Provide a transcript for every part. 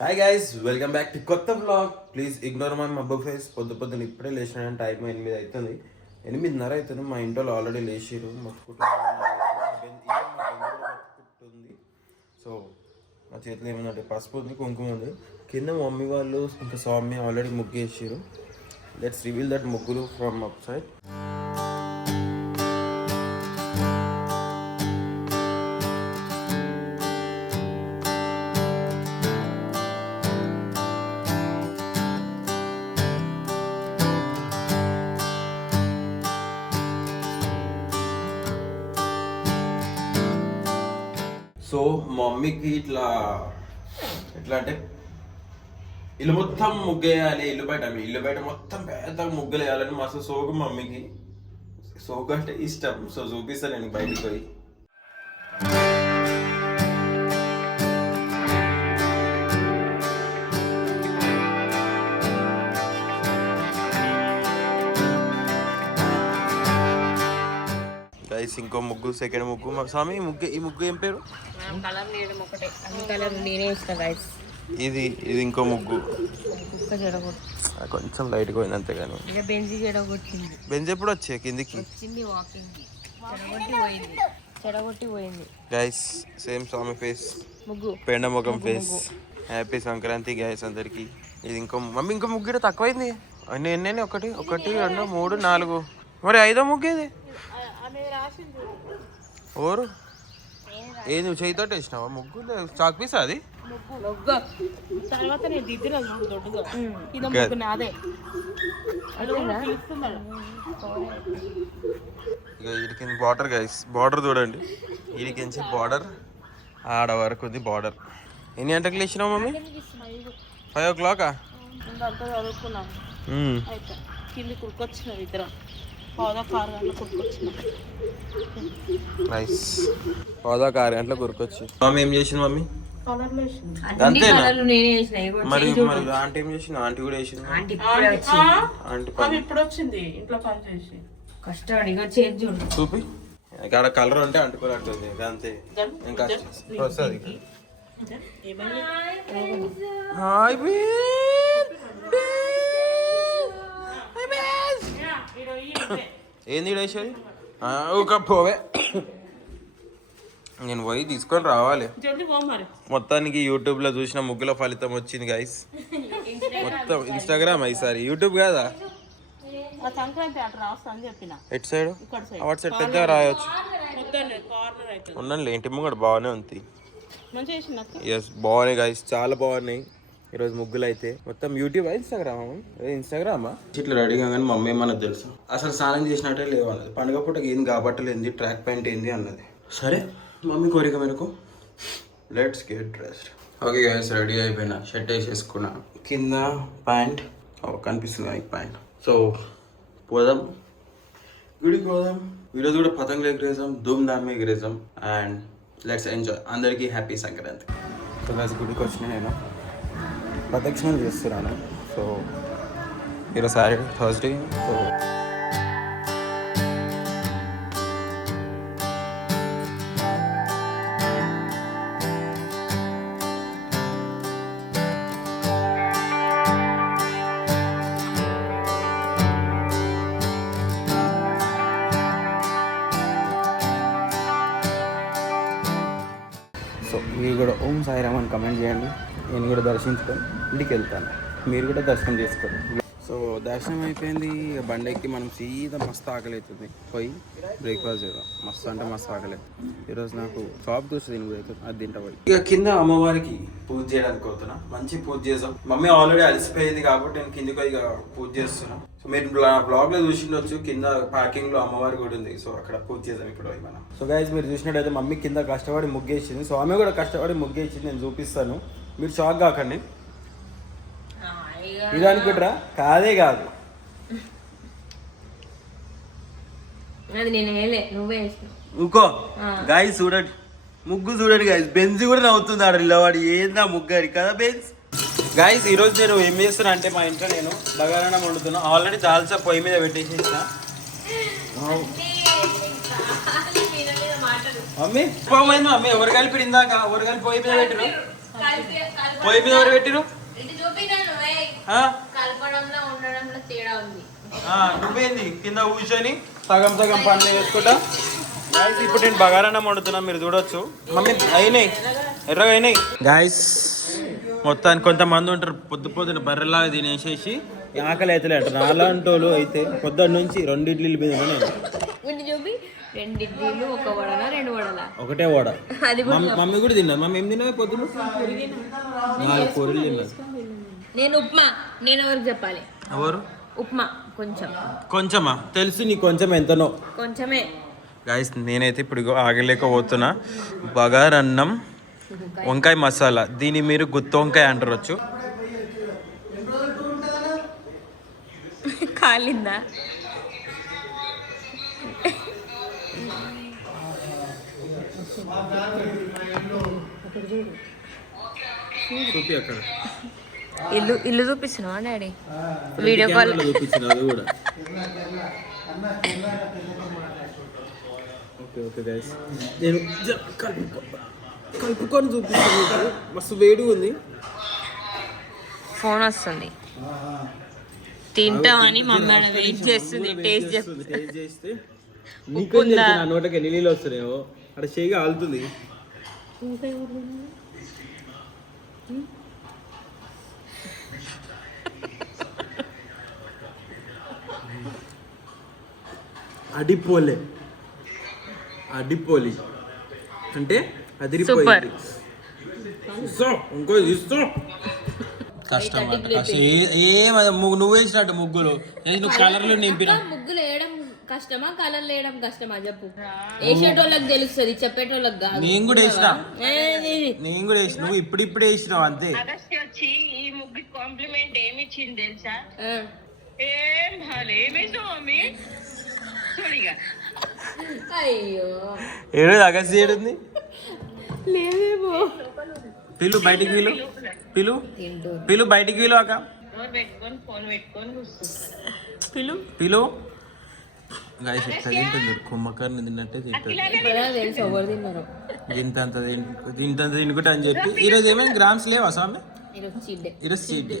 Hi guys, welcome back to కొత్త blog. Please ignore my మబ్బు face. పొద్దున ఇప్పుడే లేచిన టైం 8 అవుతుంది, 8:30 అవుతుంది. మా ఇంట్లో ఆల్రెడీ లేచిరు, మొత్తుకుంటుంది. సో మా చేతిలో ఏముందంటే పసుపు ఉంది, కుంకుమ ఉంది. కింద మమ్మీ వాళ్ళు ఇంకా స్వామి ఆల్రెడీ ముగ్గు వేసారు. లెట్స్ రివీల్ దట్ ముగ్గులు ఫ్రమ్ అప్ సైడ్. సో మా మమ్మీకి ఇట్లా ఎట్లా అంటే ఇల్లు మొత్తం ముగ్గేయాలి, ఇల్లు బయట మొత్తం పెద్ద ముగ్గులు వేయాలని మస్తు సోకు. మమ్మీకి సోకు అంటే ఇష్టం. సో చూపిస్తాను నేను బయటికి పోయి. గైస్ ఇంకో ముగ్గు, సెకండ్ ముగ్గు. మా స్వామి ఈ ముగ్గు ఏం పేరు? ఇది ఇంకో ముగ్గు. కొంచెం లైట్ పోయింది అంతేగాని. బెంజ్ ఎప్పుడు వచ్చే కిందికి? గైస్ సేమ్ స్వామి ఫేస్, పెండ ముఖం ఫేస్. హ్యాపీ సంక్రాంతి గైస్ అందరికి. ఇది ఇంకో మమ్మీ ఇంకో ముగ్గు తక్కువైంది. ఎన్ని? ఒకటి 2 3 4. మరి 5వ ముగ్గు ఇది ఓరు ఏ నువ్వు చేయితో వేసినావా ముగ్గు? చాక్ పీస్ అది. వీడికి బార్డర్ గైస్, బార్డర్ చూడండి. వీడికించి బార్డర్ ఆడ వరకు ఉంది బార్డర్. ఎన్ని గంటలకు లేచినావు మమ్మీ? 5 o'clock. నైస్. 6 గంటలకు గురికొచ్చి మమ్మీ ఏం చేసింది? మమ్మీ అంతేనా? మరి ఆంటీ ఏం చేసింది? ఆంటీ కూడా వేసింది. చూపి ఇక్కడ కలర్ ఉంటే అంటుకోనట్టుంది అంతే. ఇంకా వస్తుంది. ఏంది వేసేది? ఒక పోవే, నేను పోయి తీసుకొని రావాలి. మొత్తానికి యూట్యూబ్లో చూసిన ముగ్గుల ఫలితం వచ్చింది గైస్. మొత్తం ఇన్స్టాగ్రామ్ ఈసారి యూట్యూబ్ కాదా? ఎట్ సైడ్ అటు సైడ్ పెద్దగా రాయొచ్చు. ఉండండి, ఇంటి ముంగడు బాగానే ఉంది. ఎస్ బాగున్నాయి గైస్, చాలా బాగున్నాయి ఈరోజు ముగ్గులు అయితే. మొత్తం యూట్యూబ్ ఇన్స్టాగ్రామా ఇట్లా రెడీగా. కానీ మమ్మీ ఏమన్నది తెలుసు, అసలు స్నానం చేసినట్టే లేవు అన్నది. పండుగ పూటకి ఏంది కాబట్టలు ఏంది, ట్రాక్ ప్యాంట్ ఏంది అన్నది. సరే మమ్మీ కోరిక మేరకు let's get dressed. Okay guys, ready అయిపోయినా. షర్ట్ వేసేసుకున్నా, కింద ప్యాంట్ కనిపిస్తుంది మీకు ప్యాంట్. సో పోదాం, గుడికి పోదాం. ఈరోజు కూడా పతంగులు ఎగిరేసాం, ధూమ్ ధామ్ ఎగిరేసాం. And let's enjoy. అందరికీ హ్యాపీ సంక్రాంతి. సో గైస్ గుడికి వచ్చిన నేను ప్రదక్షిణలు చేస్తున్నాను. సో ఈరోజు సాటర్డే, థర్స్డే. సో మీరు కూడా ఓం సాయిరామ్ అని కమెంట్ చేయండి. నేను కూడా దర్శించుకొని ఇంటికి వెళ్తాను, మీరు కూడా దర్శనం చేసుకోండి. సో దర్శనం అయిపోయింది. బండి ఎక్కి మనం సీదా మస్తు ఆకలి అవుతుంది. పోయి బ్రేక్ఫాస్ట్ చేద్దాం. మస్తు అంటే మస్తు ఆకలి. ఈరోజు నాకు షాప్ చూస్తే దీని కూడా అవుతుంది, అది తింటా పోయి. ఇక కింద అమ్మవారికి పూజ చేయడానికి పోతున్నా. మంచి పూజ చేసాం. మమ్మీ ఆల్రెడీ అలసిపోయింది కాబట్టి నేను కిందకి ఇక పూజ చేస్తున్నాను. సో మీరు బ్లాగ్ లో చూసిండొచ్చు, కింద పార్కింగ్ లో అమ్మవారి కూడా ఉంది. సో అక్కడ పూజ చేద్దాం ఇప్పుడు మనం. సో గైస్ మీరు చూసినట్టయితే మమ్మీ కింద కష్టపడి ముగ్గేసింది. సో ఆమె కూడా కష్టపడి ముగ్గేసింది. నేను చూపిస్తాను, మీరు షాక్ కాకండి. ఇది అనుకుంటారా? కాదే కాదు, ఇంకో గాయస్ చూడండి ముగ్గు చూడండి గాయస్. బెంజ్ కూడా నవ్వుతుంది ఆడ నిలబడి. ఏందా ముగ్గారి కదా బెంజ్. గాయస్ ఈరోజు నేను ఏం చేస్తున్నా అంటే మా ఇంట్లో నేను బగారాన్నం వండుతున్నా. ఆల్రెడీ దాల్చా పొయ్యి మీద పెట్టేసేసిన. మమ్మీ పోయింది మమ్మీ. ఎవరు కలిపి ఇందాక ఎవరు కలిపి పొయ్యి మీద పెట్టరు? పొయ్యి మీద ఎవరు పెట్టిరు? నువ్వేంది కింద కూర్చొని సగం సగం పనులు వేసుకుంటా. గాయస్ ఇప్పుడు నేను బగారన్నం వండుతున్నా, మీరు చూడొచ్చు. మమ్మీ అయినాయి, ఎర్రగా అయినాయి. గాయస్ మొత్తానికి కొంతమంది ఉంటారు పొద్దున బర్రెలాగా తినేసేసి ఆకలి అయితే అంటారు. అలాంటి వాళ్ళు అయితే పొద్దున్న నుంచి 2 ఇడ్లీలు మీద ఒకటే వడ. మమ్మీ కూడా తిన్నా. మమ్మీ ఏం తిన్నావు పొద్దున్న? 4 పూరీలు తిన్నా. నేను ఉప్మా. నేను ఎవరికి చెప్పాలి? ఎవరు? ఉప్మా కొంచెమా తెలుసు నీ కొంచెం ఎంతనో. కొంచెమే. గాయస్ నేనైతే ఇప్పుడు ఆగలేకపోతున్నా. బగారన్నం వంకాయ మసాలా, దీన్ని మీరు గుత్తి వంకాయ అంటారొచ్చు. కాలిందా? చూపి అక్కడ ఇల్లు చూపిస్తున్నావా డాడీ? వీడియో కాల్ చూపించిన అది కూడా. ఓకే ఓకే గైస్, నేను కలుపుకొని చూపిస్తాను. మస్తు వేడి ఉంది. ఫోన్ వస్తుంది. తింటామని మమ్మీ వెయిట్ చేస్తుంది. టేస్ట్ చేస్తే నీకు నోటకి నీళ్ళు వస్తున్నాయో అక్కడ చేయగా ఆలుతుంది. అడిపోలి అంటే అదిరిపోయింది. ఇంకో ఇస్తూ కష్టం నువ్వు వేసినట్టు ముగ్గులు నువ్వు కలర్లు నింపిన. ముగ్గులు వేయడం కష్టమా, కలర్ వేయడం కష్టమా చెప్పు. వేసేటోళ్ళకి తెలుస్తుంది, చెప్పేటోళ్ళకి కాదు. నేను కూడా వేసిన. నువ్వు ఇప్పుడు వేసినావు అంతే. ఈ ముగ్గు కాంప్లిమెంట్ ఏమి ఇచ్చింది తెలుసా? అయ్యో ఏడు అగస్య ఏడుంది. లేదేమో. పిలు బయటికి పిలు బయటికి పిలు అక్క. పిలు గాయస్ ఎట్లా తింటుంది, కుమ్మకారిని తిన్నట్టే తింటుంది. దీంతంత తినుకుంటా అని చెప్పి. ఈరోజు ఏమైనా గ్రామ్స్ లేవా స్వామి? ఈరోజు చీట్ డే.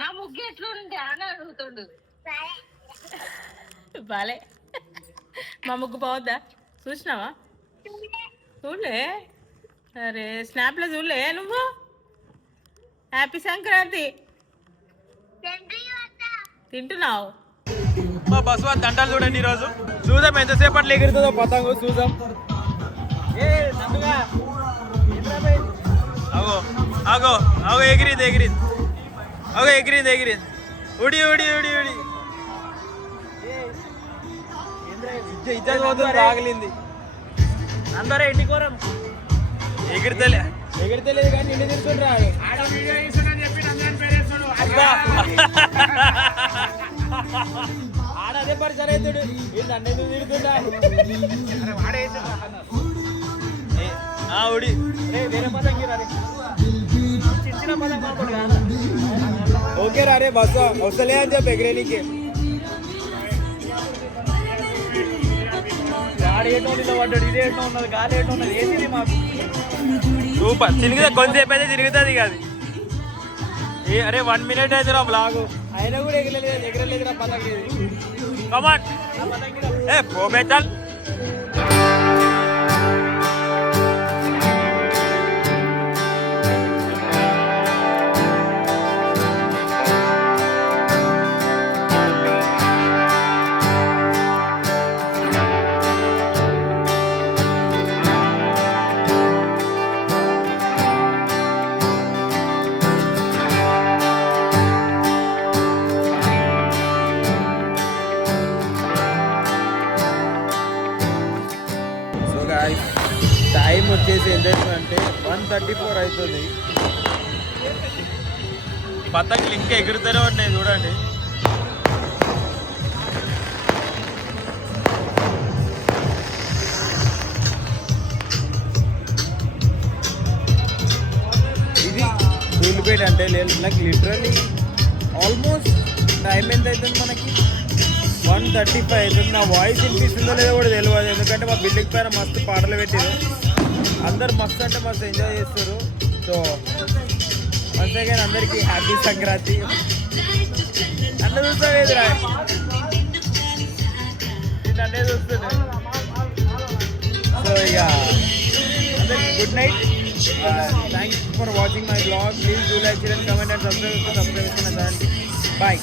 నా ముగ్గు ఎట్లుంటే అని అడుగుతుండు. బాలే మా ముగ్గు పోవద్దా? చూసినావా? చూడలే? అరే స్నాప్లో చూడలే నువ్వు? హ్యాపీ సంక్రాంతి. తింటున్నావు? మా బస్సు దండాలు చూడండి. ఈరోజు చూద్దాం ఎంతసేపట్లో ఎగురుతుందో పతంగు. చూద్దాం. అగో అగో ఎగిరింది. ఉడి ఇద్దరు పోతుంది, రాగలింది. అందరూ ఎన్నికోరం ఎగిరితలేదు కానీ నిన్ను తిరుగుతుండ్రా. ఆడదే పరిసర అవుతాడు. వీళ్ళు అన్నెందుకు తిరుగుతుంటా? ఉడి వేరే పదంగి రారే, చిన్న పదం కాదు. ఓకే రారే బస్సు వస్తలే అని చెప్పి ఎగిరేనికి. గాడి ఏటో పడ్డాడు, ఇదే ఏటో ఉన్నది, గాలి ఏటో ఉన్నది. ఏంటి మాకు సూపర్. తిరిగితే కొంతసేపు అయితే తిరుగుతుంది కాదు. అరే 1 minute అయితే రా బ్లాగు. అయినా కూడా ఎగరలేదు రా పతంగి. కమాన్ ఏ పోమే చల్. టైం వచ్చేసి ఎంత అంటే 1:34 అవుతుంది. పతంగులు ఇంకా ఎగురుతూనే ఉన్నాయి చూడండి. ఇది ధూళిపేట అంటే నాకు లిటరల్లీ ఆల్మోస్ట్ టైం ఎంత అవుతుంది మనకి? 1:35 అవుతుంది. నా వాయిస్ వినిపిస్తుందో లేదో కూడా తెలియదు, ఎందుకంటే మా బిల్డింగ్ పైన మస్తు పాటలు పెట్టారు. అందరు మస్తు అంటే మస్తు ఎంజాయ్ చేస్తారు. సో వన్స్ అగైన్ అందరికీ హ్యాపీ సంక్రాంతి. అన్న చూస్తావేదిరా అన్నీ చూస్తున్నాయి. సో ఇక అందరికి good night. Thanks for watching my blog. Please do like, share and comment and subscribe. Bye.